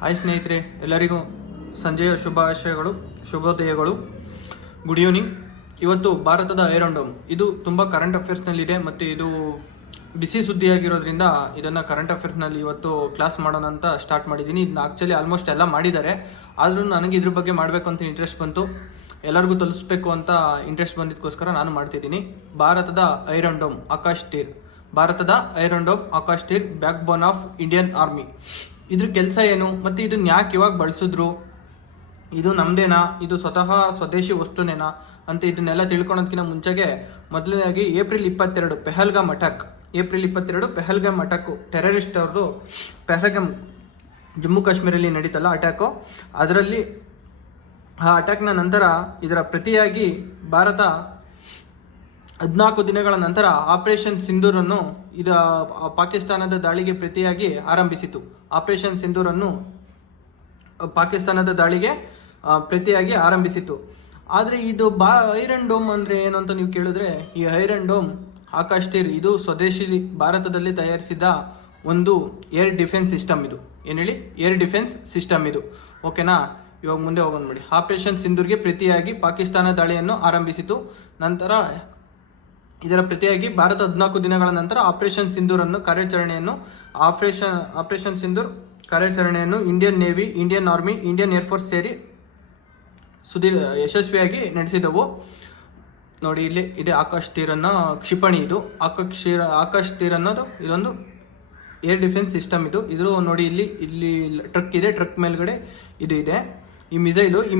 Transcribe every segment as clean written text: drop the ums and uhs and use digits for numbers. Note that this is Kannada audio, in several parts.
ಹಾಯ್ ಸ್ನೇಹಿತರೆ, ಎಲ್ಲರಿಗೂ ಸಂಜೆಯ ಶುಭಾಶಯಗಳು, ಶುಭೋದಯಗಳು. Good evening. ಇವತ್ತು ಭಾರತದ ಐರನ್ ಡೋಮ್ ಇದು ತುಂಬ ಕರೆಂಟ್ ಅಫೇರ್ಸ್ನಲ್ಲಿದೆ ಮತ್ತು ಇದು ಬಿಸಿ ಸುದ್ದಿಯಾಗಿರೋದ್ರಿಂದ ಇದನ್ನು ಕರೆಂಟ್ ಅಫೇರ್ಸ್ನಲ್ಲಿ ಇವತ್ತು ಕ್ಲಾಸ್ ಮಾಡೋಣ ಅಂತ ಸ್ಟಾರ್ಟ್ ಮಾಡಿದ್ದೀನಿ. ಇದನ್ನ ಆ್ಯಕ್ಚುಲಿ ಆಲ್ಮೋಸ್ಟ್ ಎಲ್ಲ ಮಾಡಿದ್ದಾರೆ, ಆದರೂ ನನಗೆ ಇದ್ರ ಬಗ್ಗೆ ಮಾಡಬೇಕು ಅಂತ ಇಂಟ್ರೆಸ್ಟ್ ಬಂತು, ಎಲ್ಲರಿಗೂ ತಲುಪಿಸ್ಬೇಕು ಅಂತ ಇಂಟ್ರೆಸ್ಟ್ ಬಂದಿದ್ದಕ್ಕೋಸ್ಕರ ನಾನು ಮಾಡ್ತಿದ್ದೀನಿ. ಭಾರತದ ಐರನ್ ಡೋಮ್ ಆಕಾಶ್ ತೀರ್, ಭಾರತದ iron dome Akash Teer backbone of Indian army. ಇದ್ರ ಕೆಲಸ ಏನು ಮತ್ತು ಇದನ್ನ ಯಾಕೆ ಇವಾಗ ಬಳಸಿದ್ರು, ಇದು ನಮ್ಮದೇನಾ, ಇದು ಸ್ವತಃ ಸ್ವದೇಶಿ ವಸ್ತುನೇನಾ ಅಂತ ಇದನ್ನೆಲ್ಲ ತಿಳ್ಕೊಳೋದಕ್ಕಿಂತ ಮುಂಚೆಗೆ ಮೊದಲನೇದಾಗಿ April 22 Pahalgam attack. April 22 Pahalgam attack, terrorist ಅವ್ರದ್ದು ಪೆಹಲ್ಗಾಮ್ ಜಮ್ಮು ಕಾಶ್ಮೀರಲ್ಲಿ ನಡೀತಲ್ಲ ಅಟ್ಯಾಕು, ಅದರಲ್ಲಿ ಆ ಅಟ್ಯಾಕ್ನ ನಂತರ ಇದರ ಪ್ರತಿಯಾಗಿ ಭಾರತ 14 ದಿನಗಳ ನಂತರ ಆಪರೇಷನ್ ಸಿಂಧೂರನ್ನು ಪಾಕಿಸ್ತಾನದ ದಾಳಿಗೆ ಪ್ರತಿಯಾಗಿ ಆರಂಭಿಸಿತು. ಆಪರೇಷನ್ ಸಿಂಧೂರನ್ನು ಪಾಕಿಸ್ತಾನದ ದಾಳಿಗೆ ಪ್ರತಿಯಾಗಿ ಆರಂಭಿಸಿತು. ಆದರೆ ಇದು ಐರನ್ ಡೋಮ್ ಅಂದರೆ ಏನು ಅಂತ ನೀವು ಕೇಳಿದ್ರೆ, ಈ ಐರನ್ ಡೋಮ್ ಆಕಾಶ್ ತೀರ್ ಇದು ಸ್ವದೇಶಿ ಭಾರತದಲ್ಲಿ ತಯಾರಿಸಿದ ಒಂದು ಏರ್ ಡಿಫೆನ್ಸ್ ಸಿಸ್ಟಮ್. ಇದು ಏನು ಹೇಳಿ, ಏರ್ ಡಿಫೆನ್ಸ್ ಸಿಸ್ಟಮ್ ಇದು. ಓಕೆನಾ, ಇವಾಗ ಮುಂದೆ ಹೋಗೋಣ ನೋಡಿ. ಆಪರೇಷನ್ ಸಿಂಧೂರ್ಗೆ ಪ್ರತಿಯಾಗಿ ಪಾಕಿಸ್ತಾನ ದಾಳಿಯನ್ನು ಆರಂಭಿಸಿತು. ನಂತರ ಇದರ ಪ್ರತಿಯಾಗಿ ಭಾರತ 14 ದಿನಗಳ ನಂತರ ಆಪರೇಷನ್ ಸಿಂಧೂರನ್ನು ಆಪರೇಷನ್ ಸಿಂಧೂರ್ ಕಾರ್ಯಾಚರಣೆಯನ್ನು Indian navy, Indian army, Indian air force ಸೇರಿ ಯಶಸ್ವಿಯಾಗಿ ನಡೆಸಿದವು. ನೋಡಿ, ಇಲ್ಲಿ ಇದೆ ಆಕಾಶ್ ತೀರ್ ಅನ್ನೋ ಕ್ಷಿಪಣಿ. ಇದು ಆಕಾಶ್ ತೀರ್ ಅನ್ನೋದು ಇದೊಂದು ಏರ್ ಡಿಫೆನ್ಸ್ ಸಿಸ್ಟಮ್. ಇದು ನೋಡಿ, ಇಲ್ಲಿ ಟ್ರಕ್ ಇದೆ, ಟ್ರಕ್ ಮೇಲ್ಗಡೆ ಇದು ಇದೆ ಈ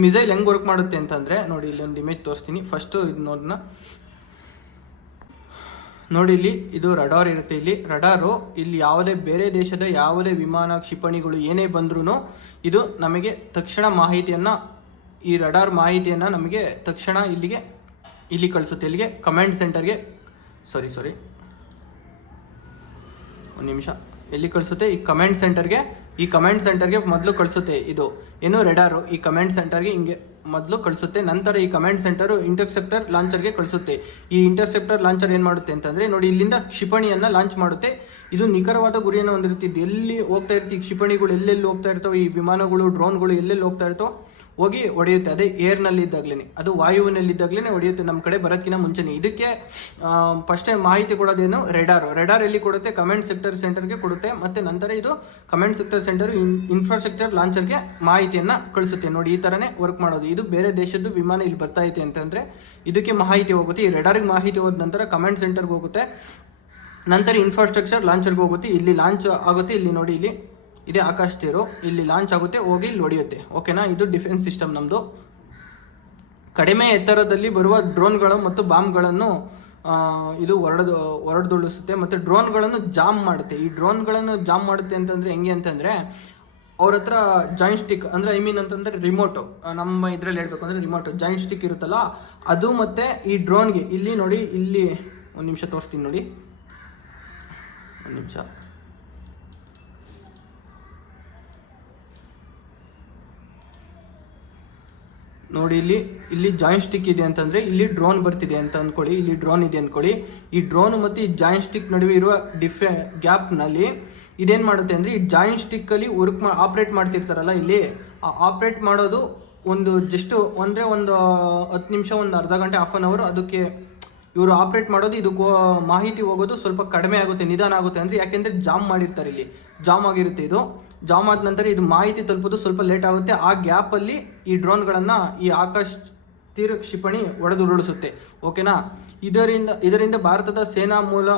ಮಿಸೈಲ್ ಹೆಂಗ್ ವರ್ಕ್ ಮಾಡುತ್ತೆ ಅಂತಂದ್ರೆ, ನೋಡಿ ಇಲ್ಲಿ ಒಂದು ಇಮೇಜ್ ತೋರಿಸ್ತೀನಿ. ಫಸ್ಟ್ ಇದು ನೋಡಿ, ಇಲ್ಲಿ ಇದು ರಡಾರ್ ಇರುತ್ತೆ. ಇಲ್ಲಿ ರಡಾರು, ಇಲ್ಲಿ ಯಾವುದೇ ಬೇರೆ ದೇಶದ ಯಾವುದೇ ವಿಮಾನ ಕ್ಷಿಪಣಿಗಳು ಏನೇ ಬಂದ್ರೂ ಇದು ನಮಗೆ ತಕ್ಷಣ ಮಾಹಿತಿಯನ್ನು, ಈ ರಡಾರ್ ಮಾಹಿತಿಯನ್ನು ನಮಗೆ ತಕ್ಷಣ ಇಲ್ಲಿ ಕಳಿಸುತ್ತೆ. ಇಲ್ಲಿಗೆ ಕಮಾಂಡ್ ಸೆಂಟರ್ಗೆ ಒಂದು ನಿಮಿಷ, ಎಲ್ಲಿ ಕಳಿಸುತ್ತೆ, ಈ ಕಮಾಂಡ್ ಸೆಂಟರ್ಗೆ ಮೊದಲು ಕಳಿಸುತ್ತೆ. ಇದು ಏನು ರಡಾರು ಈ ಕಮಾಂಡ್ ಸೆಂಟರ್ಗೆ ಹಿಂಗೆ ಮೊದಲು ಕಳಿಸುತ್ತೆ. ನಂತರ ಈ ಕಮಾಂಡ್ ಸೆಂಟರು ಇಂಟರ್ಸೆಪ್ಟರ್ ಲಾಂಚರ್ಗೆ ಕಳಿಸುತ್ತೆ. ಈ ಇಂಟರ್ಸೆಪ್ಟರ್ ಲಾಂಚರ್ ಏನು ಮಾಡುತ್ತೆ ಅಂತಂದರೆ, ನೋಡಿ ಇಲ್ಲಿಂದ ಕ್ಷಿಪಣಿಯನ್ನು ಲಾಂಚ್ ಮಾಡುತ್ತೆ. ಇದು ನಿಖರವಾದ ಗುರಿಯನ್ನು ಹೊಂದಿರುತ್ತಿದ್ದು, ಎಲ್ಲಿ ಹೋಗ್ತಾ ಇರ್ತೀವಿ ಕ್ಷಿಪಣಿಗಳು, ಎಲ್ಲೆಲ್ಲಿ ಹೋಗ್ತಾ ಇರ್ತವೆ ಈ ವಿಮಾನಗಳು, ಡ್ರೋನ್ಗಳು ಎಲ್ಲೆಲ್ಲಿ ಹೋಗ್ತಾ ಇರ್ತೋ ಹೋಗಿ ಹೊಡೆಯುತ್ತೆ. ಅದೇ ಏರ್ನಲ್ಲಿ ಇದ್ದಾಗಲೇ, ಅದು ವಾಯುವಿನಲ್ಲಿದ್ದಾಗಲೇ ಹೊಡೆಯುತ್ತೆ, ನಮ್ಮ ಕಡೆ ಬರೋದಕ್ಕಿಂತ ಮುಂಚೆನೇ. ಇದಕ್ಕೆ ಫಸ್ಟೇ ಮಾಹಿತಿ ಕೊಡೋದೇನು, ರೆಡಾರ್ ಎಲ್ಲಿ ಕೊಡುತ್ತೆ, ಕಮಾಂಡ್ ಸೆಂಟರ್ಗೆ ಕೊಡುತ್ತೆ. ಮತ್ತು ನಂತರ ಇದು ಕಮಾಂಡ್ ಸೆಂಟರ್ ಇನ್ಫ್ರಾಸ್ಟ್ರಕ್ಚರ್ ಲಾಂಚರ್ಗೆ ಮಾಹಿತಿಯನ್ನು ಕಳಿಸುತ್ತೆ. ನೋಡಿ, ಈ ಥರನೇ ವರ್ಕ್ ಮಾಡೋದು. ಇದು ಬೇರೆ ದೇಶದ್ದು ವಿಮಾನ ಇಲ್ಲಿ ಬರ್ತಾ ಐತೆ ಅಂತಂದರೆ ಇದಕ್ಕೆ ಮಾಹಿತಿ ಹೋಗುತ್ತೆ. ಈ ರೆಡಾರ್ಗೆ ಮಾಹಿತಿ ಹೋದ ನಂತರ ಕಮಾಂಡ್ ಸೆಂಟರ್ಗೆ ಹೋಗುತ್ತೆ, ನಂತರ ಇನ್ಫ್ರಾಸ್ಟ್ರಕ್ಚರ್ ಲಾಂಚರ್ಗೆ ಹೋಗುತ್ತೆ. ಇಲ್ಲಿ ಲಾಂಚ್ ಆಗುತ್ತೆ. ಇಲ್ಲಿ ನೋಡಿ, ಇಲ್ಲಿ ಇದೆ ಆಕಾಶ್ ತೀರು, ಇಲ್ಲಿ ಲಾಂಚ್ ಆಗುತ್ತೆ, ಹೋಗಿ ಇಲ್ಲಿ ಹೊಡೆಯುತ್ತೆ. ಓಕೆನಾ, ಇದು ಡಿಫೆನ್ಸ್ ಸಿಸ್ಟಮ್ ನಮ್ಮದು. ಕಡಿಮೆ ಎತ್ತರದಲ್ಲಿ ಬರುವ ಡ್ರೋನ್ಗಳು ಮತ್ತು ಬಾಂಬ್ಗಳನ್ನು ಇದು ಹೊರಡುಸುತ್ತೆ ಮತ್ತು ಡ್ರೋನ್ಗಳನ್ನು ಜಾಮ್ ಮಾಡುತ್ತೆ. ಈ ಡ್ರೋನ್ಗಳನ್ನು ಜಾಮ್ ಮಾಡುತ್ತೆ ಅಂತಂದರೆ ಹೆಂಗೆ ಅಂತಂದರೆ, ಅವ್ರ ಹತ್ರ ಜಾಯಿಂಟ್ ಸ್ಟಿಕ್ ಅಂದರೆ ಅಂತಂದರೆ ರಿಮೋಟು, ನಮ್ಮ ಇದರಲ್ಲಿ ಹೇಳಬೇಕು ಅಂದರೆ ರಿಮೋಟು ಜಾಯಿಂಟ್ ಸ್ಟಿಕ್ ಇರುತ್ತಲ್ಲ ಅದು, ಮತ್ತು ಈ ಡ್ರೋನ್ಗೆ ಇಲ್ಲಿ ನೋಡಿ, ಇಲ್ಲಿ ಒಂದು ನಿಮಿಷ ತೋರಿಸ್ತೀನಿ ನೋಡಿ, ಒಂದು ನಿಮಿಷ ನೋಡಿ, ಇಲ್ಲಿ ಜಾಯಿಂಟ್ ಸ್ಟಿಕ್ ಇದೆ ಅಂತಂದರೆ ಇಲ್ಲಿ ಡ್ರೋನ್ ಬರ್ತಿದೆ ಅಂತ ಅಂದ್ಕೊಳ್ಳಿ, ಇಲ್ಲಿ ಡ್ರೋನ್ ಇದೆ ಅಂದ್ಕೊಳ್ಳಿ. ಈ ಡ್ರೋನ್ ಮತ್ತು ಈ ಜಾಯಿಂಟ್ ಸ್ಟಿಕ್ ನಡುವೆ ಇರುವ ಗ್ಯಾಪ್ನಲ್ಲಿ ಇದೇನು ಮಾಡುತ್ತೆ ಅಂದರೆ, ಈ ಜಾಯಿಂಟ್ ಸ್ಟಿಕ್ಕಲ್ಲಿ ಆಪ್ರೇಟ್ ಮಾಡ್ತಿರ್ತಾರಲ್ಲ, ಇಲ್ಲಿ ಆ ಆಪ್ರೇಟ್ ಮಾಡೋದು ಒಂದು ಒಂದು 10 ನಿಮಿಷ, ಒಂದು ಅರ್ಧ ಗಂಟೆ, ಹಾಫ್ ಆನ್ ಅವರ್ ಅದಕ್ಕೆ ಇವರು ಆಪ್ರೇಟ್ ಮಾಡೋದು. ಇದು ಮಾಹಿತಿ ಹೋಗೋದು ಸ್ವಲ್ಪ ಕಡಿಮೆ ಆಗುತ್ತೆ, ನಿಧಾನ ಆಗುತ್ತೆ. ಅಂದರೆ ಯಾಕೆಂದರೆ ಜಾಮ್ ಮಾಡಿರ್ತಾರೆ, ಇಲ್ಲಿ ಜಾಮ್ ಆಗಿರುತ್ತೆ. ಇದು ಜಾಮ್ ಆದ ನಂತರ ಇದು ಮಾಹಿತಿ ತಲುಪೋದು ಸ್ವಲ್ಪ ಲೇಟ್ ಆಗುತ್ತೆ. ಆ ಗ್ಯಾಪಲ್ಲಿ ಈ ಡ್ರೋನ್ಗಳನ್ನು ಈ ಆಕಾಶ್ ತೀರ್ ಕ್ಷಿಪಣಿ ಹೊಡೆದು ಉರುಳಿಸುತ್ತೆ. ಓಕೆನಾ, ಇದರಿಂದ ಭಾರತದ ಸೇನಾ ಮೂಲ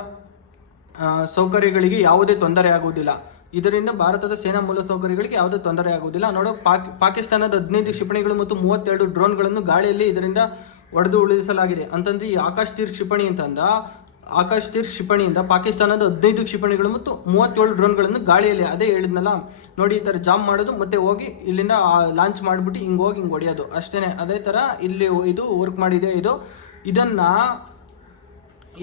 ಸೌಕರ್ಯಗಳಿಗೆ ಯಾವುದೇ ತೊಂದರೆ ಆಗುವುದಿಲ್ಲ. ನೋಡೋ ಪಾಕಿಸ್ತಾನದ 15 ಕ್ಷಿಪಣಿಗಳು ಮತ್ತು 32 ಡ್ರೋನ್ಗಳನ್ನು ಗಾಳಿಯಲ್ಲಿ ಇದರಿಂದ ಹೊಡೆದು ಉಳಿಸಲಾಗಿದೆ ಅಂತಂದ್ರೆ, ಈ ಆಕಾಶ್ ತೀರ್ ಕ್ಷಿಪಣಿಯಿಂದ ಪಾಕಿಸ್ತಾನದ 15 ಕ್ಷಿಪಣಿಗಳು ಮತ್ತು 37 ಡ್ರೋನ್ಗಳನ್ನು ಗಾಳಿಯಲ್ಲಿ, ಅದೇ ಹೇಳಿದ್ನಲ್ಲ ನೋಡಿ, ಈ ಥರ ಜಾಮ್ ಮಾಡೋದು ಮತ್ತೆ ಹೋಗಿ ಇಲ್ಲಿಂದ ಲಾಂಚ್ ಮಾಡಿಬಿಟ್ಟು ಹಿಂಗೆ ಹೋಗಿ ಹಿಂಗೆ ಹೊಡೆಯೋದು ಅಷ್ಟೇ. ಅದೇ ಥರ ಇಲ್ಲಿ ಇದು ವರ್ಕ್ ಮಾಡಿದೆ. ಇದನ್ನು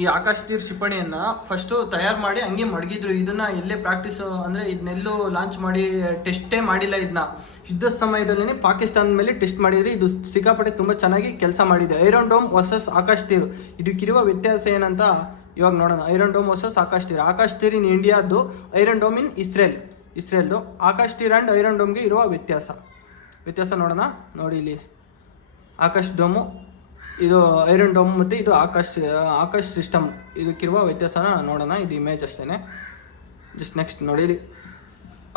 ಈ ಆಕಾಶ್ ತೀರ್ ಕ್ಷಿಪಣಿಯನ್ನು ಫಸ್ಟು ತಯಾರು ಮಾಡಿ ಹಂಗೆ ಮಡಗಿದ್ರು. ಇದನ್ನು ಎಲ್ಲೇ ಪ್ರಾಕ್ಟೀಸ್ ಅಂದರೆ ಇದನ್ನೆಲ್ಲೂ ಲಾಂಚ್ ಮಾಡಿ ಟೆಸ್ಟೇ ಮಾಡಿಲ್ಲ. ಇದನ್ನ ಯುದ್ಧ ಸಮಯದಲ್ಲೇ ಪಾಕಿಸ್ತಾನದ ಮೇಲೆ ಟೆಸ್ಟ್ ಮಾಡಿದರೆ ಇದು ಸಿಕ್ಕಾಪಟ್ಟೆ ತುಂಬ ಚೆನ್ನಾಗಿ ಕೆಲಸ ಮಾಡಿದೆ. ಐರನ್ ಡೋಮ್ ವರ್ಸಸ್ ಆಕಾಶ್ ತೀರ್, ಇದಕ್ಕಿರುವ ವ್ಯತ್ಯಾಸ ಏನಂತ ಇವಾಗ ನೋಡೋಣ. Iron dome versus Akash Teer in ಇಂಡಿಯಾದ್ದು, ಐರನ್ ಡೋಮ್ ಇನ್ ಇಸ್ರೇಲ್. ಇಸ್ರೇಲ್ದು. ಆಕಾಶ್ ತೀರ್ ಆ್ಯಂಡ್ ಐರನ್ ಡೋಮ್ಗೆ ಇರುವ ವ್ಯತ್ಯಾಸ ನೋಡೋಣ. ನೋಡಿ ಇಲ್ಲಿ ಆಕಾಶ್ ಡೋಮು, ಇದು ಐರನ್ ಡೋಮ್ ಮತ್ತು ಇದು ಆಕಾಶ್ ಸಿಸ್ಟಮ್, ಇದಕ್ಕಿರುವ ವ್ಯತ್ಯಾಸನ ನೋಡೋಣ. ಇದು ಇಮೇಜ್ ಅಷ್ಟೇ. ಜಸ್ಟ್ ನೆಕ್ಸ್ಟ್ ನೋಡಿ ಇಲ್ಲಿ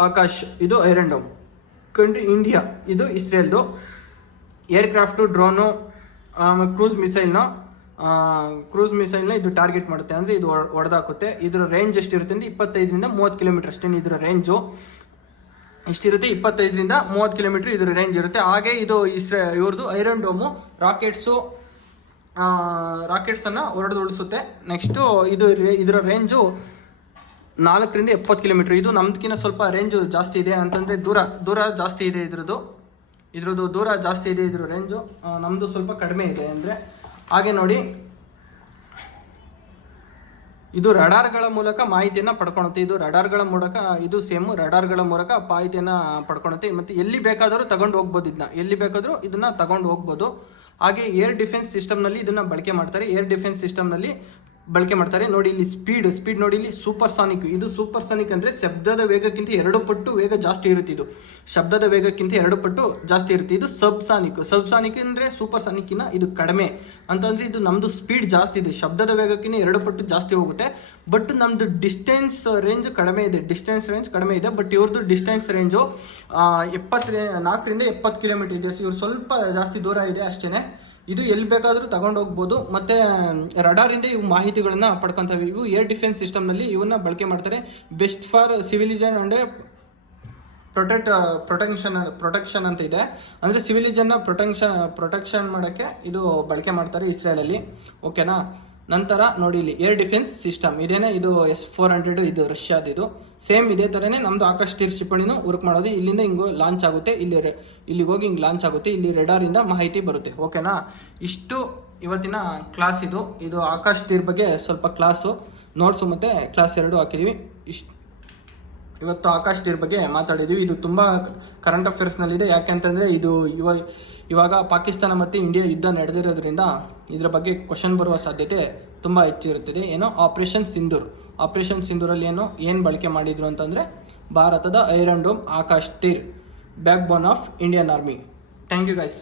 ಆಕಾಶ್, ಇದು ಐರನ್ ಡೋಮ್. ಕಂಟ್ರಿ ಇಂಡಿಯಾ, ಇದು ಇಸ್ರೇಲ್ದು. ಏರ್ಕ್ರಾಫ್ಟು, ಡ್ರೋನು, ಕ್ರೂಸ್ ಮಿಸೈಲ್ನ ಇದು ಟಾರ್ಗೆಟ್ ಮಾಡುತ್ತೆ, ಅಂದರೆ ಇದು ಹೊಡೆದಾಕುತ್ತೆ. ಇದರ ರೇಂಜ್ ಎಷ್ಟಿರುತ್ತೆ ಅಂದರೆ 25ರಿಂದ 30 ಕಿಲೋಮೀಟರ್ ಅಷ್ಟೇ ಇದರ ರೇಂಜು. ಎಷ್ಟಿರುತ್ತೆ? 25ರಿಂದ 30 ಕಿಲೋಮೀಟರ್ ಇದರ ರೇಂಜ್ ಇರುತ್ತೆ. ಹಾಗೆ ಇದು ಇವ್ರದ್ದು ಐರನ್ ಡೋಮು ರಾಕೆಟ್ಸನ್ನು ಹೊಡೆದುಳಿಸುತ್ತೆ. ನೆಕ್ಸ್ಟು ಇದರ ರೇಂಜು 4ರಿಂದ 70 ಕಿಲೋಮೀಟರ್. ಇದು ನಮ್ದಕ್ಕಿಂತ ಸ್ವಲ್ಪ ರೇಂಜು ಜಾಸ್ತಿ ಇದೆ, ಅಂತಂದರೆ ದೂರ ಜಾಸ್ತಿ ಇದೆ ಇದ್ರದ್ದು ದೂರ ಜಾಸ್ತಿ ಇದೆ ಇದ್ರ ರೇಂಜು. ನಮ್ಮದು ಸ್ವಲ್ಪ ಕಡಿಮೆ ಇದೆ ಅಂದರೆ. ಹಾಗೆ ನೋಡಿ ಇದು ರಡಾರ್ಗಳ ಮೂಲಕ ಮಾಹಿತಿಯನ್ನು ಪಡ್ಕೊಳುತ್ತೆ. ಇದು ಸೇಮು ರಡಾರ್ಗಳ ಮೂಲಕ ಮಾಹಿತಿಯನ್ನು ಪಡ್ಕೊಳುತ್ತೆ. ಮತ್ತು ಎಲ್ಲಿ ಬೇಕಾದರೂ ತಗೊಂಡು ಹೋಗ್ಬೋದು, ಇದನ್ನು ತಗೊಂಡು ಹೋಗ್ಬೋದು. ಹಾಗೆ ಏರ್ ಡಿಫೆನ್ಸ್ ಸಿಸ್ಟಮ್ನಲ್ಲಿ ಇದನ್ನು ಬಳಕೆ ಮಾಡ್ತಾರೆ. ನೋಡಿ ಇಲ್ಲಿ ಸ್ಪೀಡ್ ನೋಡಿ ಇಲ್ಲಿ ಸೂಪರ್ಸಾನಿಕ್. ಇದು ಸೂಪರ್ಸಾನಿಕ್ ಅಂದರೆ ಶಬ್ದದ ವೇಗಕ್ಕಿಂತ 2 ಪಟ್ಟು ವೇಗ ಜಾಸ್ತಿ ಇರುತ್ತೆ. ಇದು ಸಬ್ಸಾನಿಕ್ ಅಂದರೆ ಸೂಪರ್ಸಾನಿಕ್ಕಿನ ಇದು ಕಡಿಮೆ ಅಂತಂದರೆ ಇದು ನಮ್ಮದು ಸ್ಪೀಡ್ ಜಾಸ್ತಿ ಇದೆ, ಶಬ್ದದ ವೇಗಕ್ಕಿಂತ 2 ಪಟ್ಟು ಜಾಸ್ತಿ ಹೋಗುತ್ತೆ. ಬಟ್ ನಮ್ಮದು ಡಿಸ್ಟೆನ್ಸ್ ರೇಂಜ್ ಕಡಿಮೆ ಇದೆ. ಬಟ್ ಇವ್ರದ್ದು ಡಿಸ್ಟೆನ್ಸ್ ರೇಂಜು 4ರಿಂದ 70 ಕಿಲೋಮೀಟರ್ ಇದೆ. ಇವ್ರು ಸ್ವಲ್ಪ ಜಾಸ್ತಿ ದೂರ ಇದೆ ಅಷ್ಟೇ. ಇದು ಎಲ್ಲಿ ಬೇಕಾದರೂ ತಗೊಂಡು ಹೋಗ್ಬೋದು. ಮತ್ತು ರಡಾರಿಂದ ಇವು ಮಾಹಿತಿಗಳನ್ನು ಪಡ್ಕೊತವೆ. ಇವು ಏರ್ ಡಿಫೆನ್ಸ್ ಸಿಸ್ಟಮ್ನಲ್ಲಿ ಇವನ್ನ ಬಳಕೆ ಮಾಡ್ತಾರೆ. ಬೆಸ್ಟ್ ಫಾರ್ ಸಿವಿಲಿಜನ್ ಆ್ಯಂಡ್ ಪ್ರೊಟೆಕ್ಷನ್ ಅಂತ ಇದೆ, ಅಂದರೆ ಸಿವಿಲಿಜನ್ನ ಪ್ರೊಟೆಕ್ಷನ್ ಮಾಡೋಕ್ಕೆ ಇದು ಬಳಕೆ ಮಾಡ್ತಾರೆ ಇಸ್ರೇಲಲ್ಲಿ. ಓಕೆನಾ? ನಂತರ ನೋಡಿ ಇಲ್ಲಿ ಏರ್ ಡಿಫೆನ್ಸ್ ಸಿಸ್ಟಮ್ ಇದೇನೆ, ಇದು S-400, ಇದು ರಷ್ಯಾದಿದು. ಸೇಮ್ ಇದೇ ಥರನೇ ನಮ್ಮದು ಆಕಾಶ್ ತೀರ್ ಕ್ಷಿಪಣಿನೂ ವರ್ಕ್ ಮಾಡೋದು. ಇಲ್ಲಿಂದ ಹಿಂಗೆ ಲಾಂಚ್ ಆಗುತ್ತೆ, ಇಲ್ಲಿಗೆ ಹೋಗಿ ಹಿಂಗೆ ಲಾಂಚ್ ಆಗುತ್ತೆ, ಇಲ್ಲಿ ರೆಡಾರಿಂದ ಮಾಹಿತಿ ಬರುತ್ತೆ. ಓಕೆನಾ? ಇಷ್ಟು ಇವತ್ತಿನ ಕ್ಲಾಸ್. ಇದು ಆಕಾಶ್ ತೀರ್ ಬಗ್ಗೆ ಸ್ವಲ್ಪ ಕ್ಲಾಸು, ನೋಟ್ಸು ಮತ್ತು ಕ್ಲಾಸ್ 2 ಹಾಕಿದ್ದೀವಿ. ಇವತ್ತು ಆಕಾಶ್ ತೀರ್ ಬಗ್ಗೆ ಮಾತಾಡಿದ್ದೀವಿ. ಇದು ತುಂಬ ಕರೆಂಟ್ ಅಫೇರ್ಸ್ನಲ್ಲಿದೆ. ಯಾಕೆಂತಂದರೆ ಇದು ಇವಾಗ ಪಾಕಿಸ್ತಾನ ಮತ್ತು ಇಂಡಿಯಾ ಯುದ್ಧ ನಡೆದಿರೋದ್ರಿಂದ ಇದರ ಬಗ್ಗೆ ಕ್ವಶನ್ ಬರುವ ಸಾಧ್ಯತೆ ತುಂಬ ಹೆಚ್ಚಿರುತ್ತದೆ. ಆಪರೇಷನ್ ಸಿಂಧೂರಲ್ಲಿ ಏನು ಬಳಕೆ ಮಾಡಿದ್ರು ಅಂತಂದರೆ ಭಾರತದ iron dome Akash Teer, backbone of Indian army. Thank you guys.